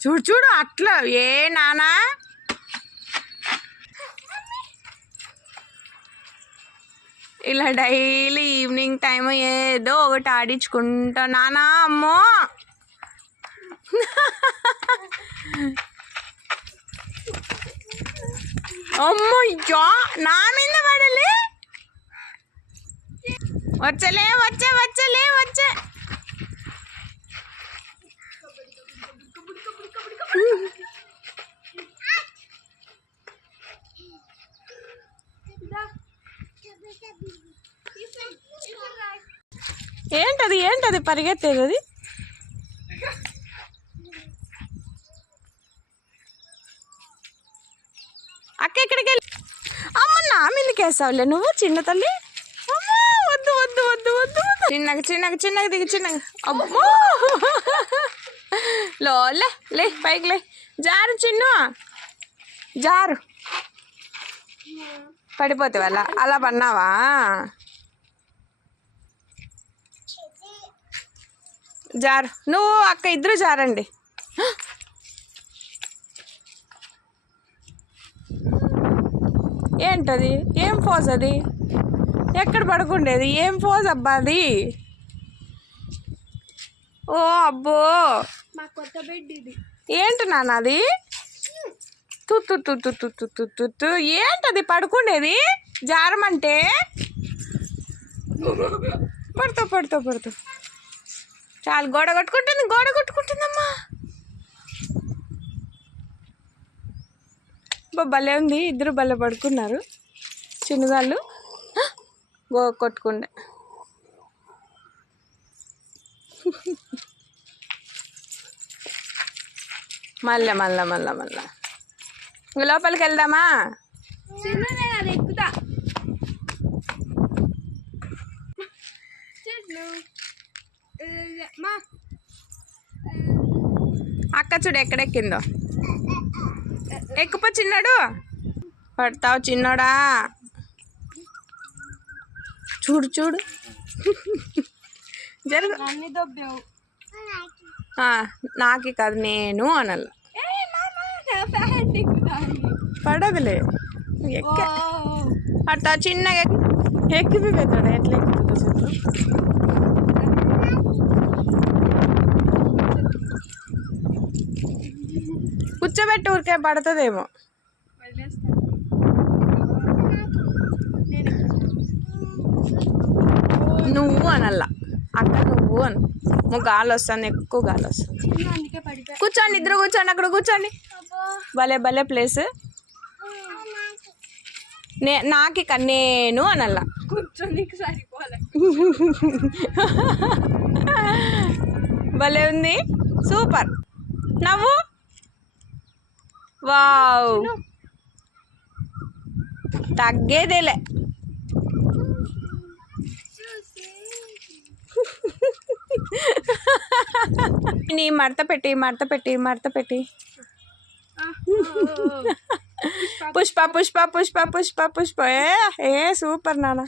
చూడు చూడు అట్లా ఏ నానా ఇలా డైలీ ఈవినింగ్ టైం ఏదో ఒకటి ఆడించుకుంటా నానా అమ్మో అమ్మో నా మీద పడలే వచ్చలే వచ్చే ఏంటది పరిగెత్తేది అది అక్క ఎక్కడికి వెళ్ళి అమ్మ నా మీదకి వేసావులే నువ్వు చిన్న తల్లి అమ్మో వద్దు చిన్నగా దిగు చిన్నగా అమ్మో లే పైకి లే జారు చిన్ను జారు పడిపోతే అలా పన్నావా జారు నువ్వు అక్క ఇద్దరు జారండి ఏంటది ఏం ఫోజ్ అది ఎక్కడ పడుకుండేది ఏం ఫోజ్ అబ్బా అది ఓ అబ్బో మా కొత్త బెడ్ ఇది ఏంటి నాన్న అది తు ఏంటది పడుకుండేది జారమంటే పడుతూ చాలు గోడ కొట్టుకుంటుందమ్మా భలే ఉంది ఇద్దరు భలే పడుకున్నారు చిన్నగాళ్ళు కొట్టుకుండే మళ్ళా లోపలికి వెళ్దామా ఎక్కుతా అక్క చూడు ఎక్కడెక్కిందో ఎక్కుపో చిన్నాడు పడతావు చిన్నోడా చూడు జరుగు నాకి కాదు నేను అనల్ల పడదులే పడతావు చిన్నగా ఎక్కిపి పెద్దాడు ఎట్లా ఎక్కుతుందో చెప్పు కూర్చోబెట్టి ఊరికే పడుతుందేమో నువ్వు అనల్లా అక్క నువ్వు అను గాలి వస్తుంది ఎక్కువ గాలి వస్తుంది కూర్చోండి ఇద్దరు కూర్చోండి అక్కడ కూర్చోండి భలే ప్లేస్ నాకి నేను అనల్లా కూర్చొని సరిపోలే భలే ఉంది సూపర్ నవ్వు వావ్ తగ్గేదేలే నీ మడత పెట్టి పుష్ప ఏ సూపర్ నాన్న